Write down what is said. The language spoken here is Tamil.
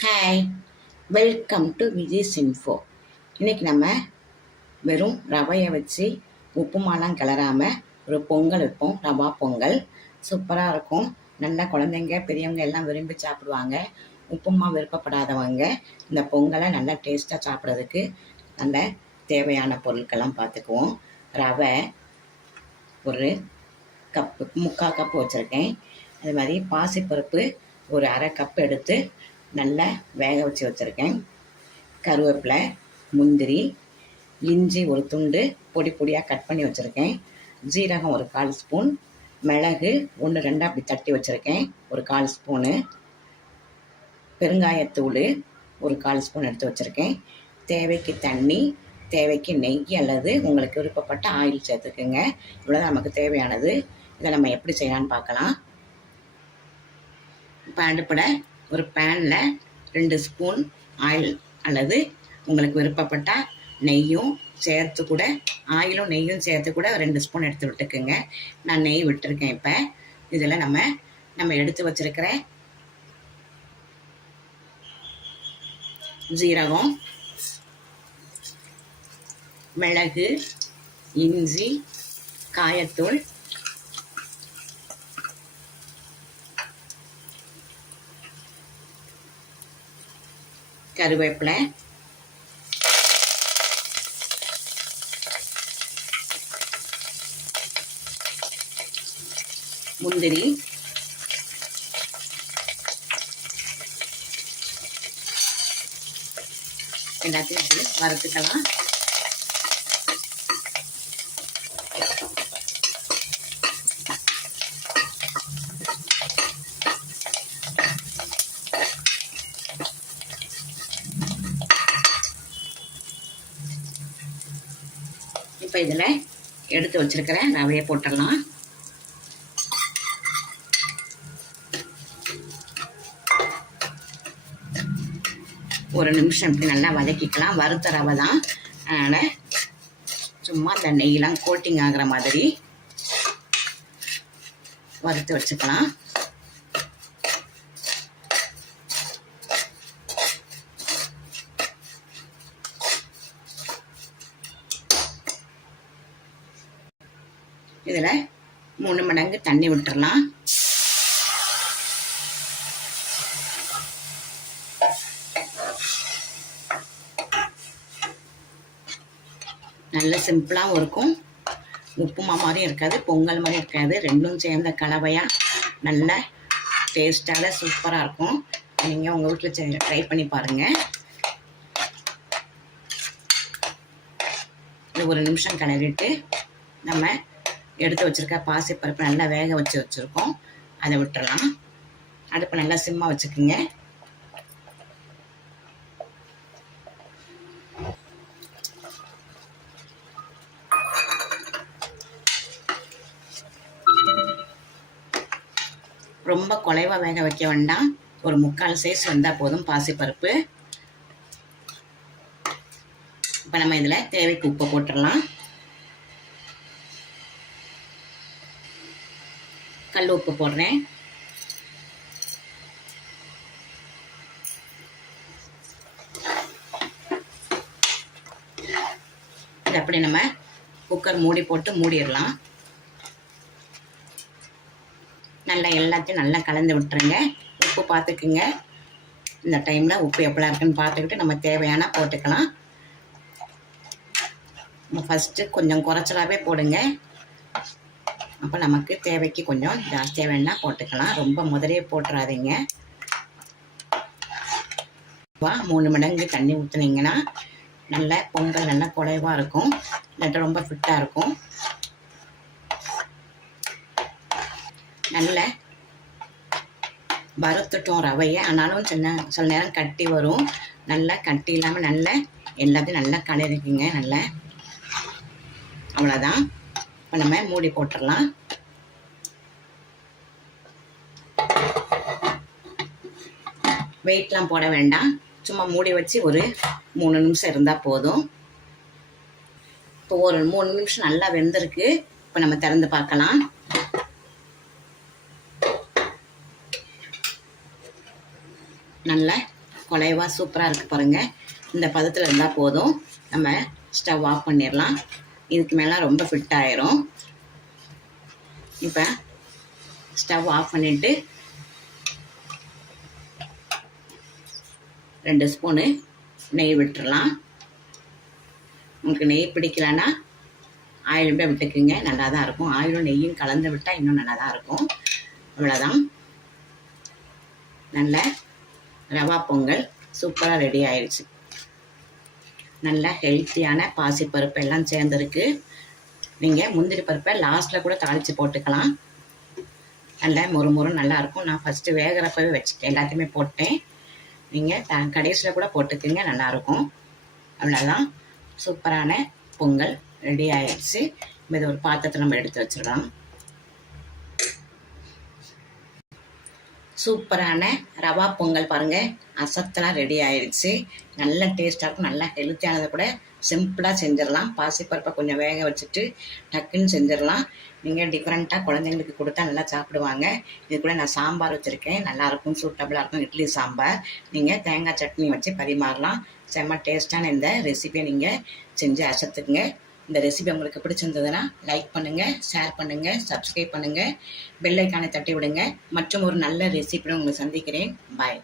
Hi, welcome to Vijay's info. இன்றைக்கி நம்ம வெறும் ரவையை வச்சு உப்புமாலாம் கிளறாமல் ஒரு பொங்கல் வைப்போம். ரவா பொங்கல் சூப்பராக இருக்கும். நல்லா குழந்தைங்க பெரியவங்க எல்லாம் விரும்பி சாப்பிடுவாங்க. உப்புமா விருப்பப்படாதவங்க இந்த பொங்கலை நல்லா டேஸ்ட்டாக சாப்பிட்றதுக்கு நல்ல தேவையான பொருட்கள்லாம் பார்த்துக்குவோம். ரவை ஒரு கப்பு 3/4 கப்பு வச்சுருக்கேன். அது மாதிரி பாசிப்பருப்பு ஒரு அரை கப்பு எடுத்து நல்லா வேக வச்சு வச்சுருக்கேன். கருவேப்பிலை, முந்திரி, இஞ்சி ஒரு துண்டு பொடி பொடியாக கட் பண்ணி வச்சுருக்கேன். ஜீரகம் ஒரு 1/4 ஸ்பூன், மிளகு 1-2 அப்படி தட்டி வச்சுருக்கேன் ஒரு 1/4 ஸ்பூனு, பெருங்காயத்தூள் ஒரு 1/4 ஸ்பூன் எடுத்து வச்சுருக்கேன். தேவைக்கு தண்ணி, தேவைக்கு நெய் அல்லது உங்களுக்கு விருப்பப்பட்ட ஆயில் சேர்த்துக்குங்க. இவ்வளோதான் நமக்கு தேவையானது. இதை நம்ம எப்படி செய்யலான்னு பார்க்கலாம். இப்போ அடுப்பில் ஒரு பேனில் 2 ஸ்பூன் ஆயில் அல்லது உங்களுக்கு விருப்பப்பட்டால் நெய்யும் சேர்த்து கூட ஆயிலும் நெய்யும் சேர்த்து கூட 2 ஸ்பூன் எடுத்து விட்டுக்குங்க. நான் நெய் விட்டுருக்கேன். இப்போ இதில் நம்ம எடுத்து வச்சுருக்கிற ஜீரகம், மிளகு, இஞ்சி, காயத்தூள், கருவேப்பிலை, முந்திரி, எல்லாத்தையும் வறுத்துக்கலாம். இப்போ இதில் எடுத்து வச்சிருக்கிற ரவையை போட்டுடலாம். ஒரு நிமிஷம் இப்படி நல்லா வதக்கிக்கலாம். வறுத்த ரவை தான், அதனால் சும்மா இந்த நெய்யெலாம் கோட்டிங் ஆகிற மாதிரி வறுத்து வச்சுக்கலாம். இதில் 3 மடங்கு தண்ணி விட்டுறலாம். நல்ல சிம்பிளாகவும் இருக்கும். உப்புமா மாதிரியும் இருக்காது, பொங்கல் மாதிரி இருக்காது. ரெண்டும் சேர்ந்த கலவையாக நல்ல டேஸ்ட்டாக சூப்பராக இருக்கும். நீங்கள் உங்கள் வீட்டில் ட்ரை பண்ணி பாருங்கள். இது ஒரு நிமிஷம் கிளறிட்டு நம்ம எடுத்து வச்சுருக்க பாசிப்பருப்பு நல்லா வேக வச்சுருக்கோம். அதை விட்டுறலாம். அடுப்பை நல்லா சிம்மாக வச்சுக்குங்க. ரொம்ப குலைவாக வேக வைக்க வேண்டாம். ஒரு 3/4 சைஸ் வந்தால் போதும் பாசிப்பருப்பு. இப்போ நம்ம இதில் தேவைக்கு உப்பு போட்டுடலாம். கல் உப்பு போடுறேன். இது அப்படி நம்ம குக்கர் மூடி போட்டு மூடிடலாம். நல்லா எல்லாத்தையும் நல்லா கலந்து விட்டுருங்க. உப்பு பார்த்துக்குங்க. இந்த டைமில் உப்பு எப்படிலாம் இருக்குன்னு பார்த்துக்கிட்டு நம்ம தேவையான போட்டுக்கலாம். ஃபஸ்ட்டு கொஞ்சம் குறைச்சலாகவே போடுங்க. அப்போ நமக்கு தேவைக்கு கொஞ்சம் ஜாஸ்தியாக வேணால் போட்டுக்கலாம். ரொம்ப முதலே போட்டுறாதீங்க. 3 மடங்கு தண்ணி ஊற்றுனீங்கன்னா நல்ல பொங்கல் நல்லா குலைவாக இருக்கும். இல்லாட்ட ரொம்ப ஃபிட்டாக இருக்கும். நல்ல வறுத்துட்டோம் ரவையை, ஆனாலும் சில நேரம் கட்டி வரும். நல்லா கட்டி இல்லாமல் நல்லா எல்லாத்தையும் நல்லா கலரிக்குங்க. நல்லா அவ்வளோதான். இப்போ நம்ம மூடி போட்டுடலாம். வெயிட்லாம் போட வேண்டாம். சும்மா மூடி வச்சு ஒரு 3 நிமிஷம் இருந்தால் போதும். இப்போ ஒரு 3 நிமிஷம் நல்லா வெந்திருக்கு. இப்போ நம்ம திறந்து பார்க்கலாம். நல்லா குலைவாக சூப்பராக இருக்குது பாருங்கள். இந்த பதத்தில் இருந்தால் போதும். நம்ம ஸ்டவ் ஆஃப் பண்ணிடலாம். இதுக்கு மேலே ரொம்ப ஃபிட் ஆயிரும். இப்போ ஸ்டவ் ஆஃப் பண்ணிவிட்டு 2 ஸ்பூனு நெய் விட்டுறலாம். உங்களுக்கு நெய் பிடிக்கலன்னா ஆயில் கூட விட்டுக்குங்க, நல்லா தான் இருக்கும். ஆயிலும் நெய்யும் கலந்து விட்டால் இன்னும் நல்லா தான் இருக்கும். அவ்வளோதான், நல்ல ரவா பொங்கல் சூப்பராக ரெடி ஆயிடுச்சு. நல்ல ஹெல்த்தியான பாசிப்பருப்பு எல்லாம் சேர்ந்துருக்கு. நீங்கள் முந்திரி பருப்பை லாஸ்ட்டில் கூட தாளித்து போட்டுக்கலாம். நல்ல மொறு நல்லாயிருக்கும். நான் ஃபஸ்ட்டு வேகிறப்பவே வச்சுட்டேன், எல்லாத்தையுமே போட்டேன். நீங்கள் கடைசியில் கூட போட்டுக்குங்க, நல்லாயிருக்கும். அவ்வளோதான், சூப்பரான பொங்கல் ரெடி ஆயிடுச்சு. இது ஒரு பாத்திரத்தை நம்ம எடுத்து வச்சிடலாம். சூப்பரான ரவா பொங்கல் பாருங்கள், அசத்தெல்லாம் ரெடி ஆயிடுச்சு. நல்ல டேஸ்ட்டாக இருக்கும், நல்லா ஹெல்த்தியானதை கூட சிம்பிளாக செஞ்சிடலாம். பாசிப்பருப்பை கொஞ்சம் வேக வச்சுட்டு டக்குன்னு செஞ்சிடலாம். நீங்கள் டிஃப்ரெண்ட்டாக குழந்தைங்களுக்கு கொடுத்தா நல்லா சாப்பிடுவாங்க. இது கூட நான் சாம்பார் வச்சுருக்கேன், நல்லாயிருக்கும், சூட்டபுளாக இருக்கும். இட்லி சாம்பார். நீங்கள் தேங்காய் சட்னி வச்சு பரிமாறலாம். செம்ம டேஸ்ட்டான இந்த ரெசிபியை நீங்கள் செஞ்சு அசத்துக்குங்க. இந்த ரெசிபி உங்களுக்கு பிடிச்சிருந்ததுன்னா லைக் பண்ணுங்கள், ஷேர் பண்ணுங்கள், சப்ஸ்கிரைப் பண்ணுங்கள், பெல் ஐக்கானை தட்டி விடுங்க. மற்றும் ஒரு நல்ல ரெசிபியோட உங்களை சந்திக்கிறேன். பாய்.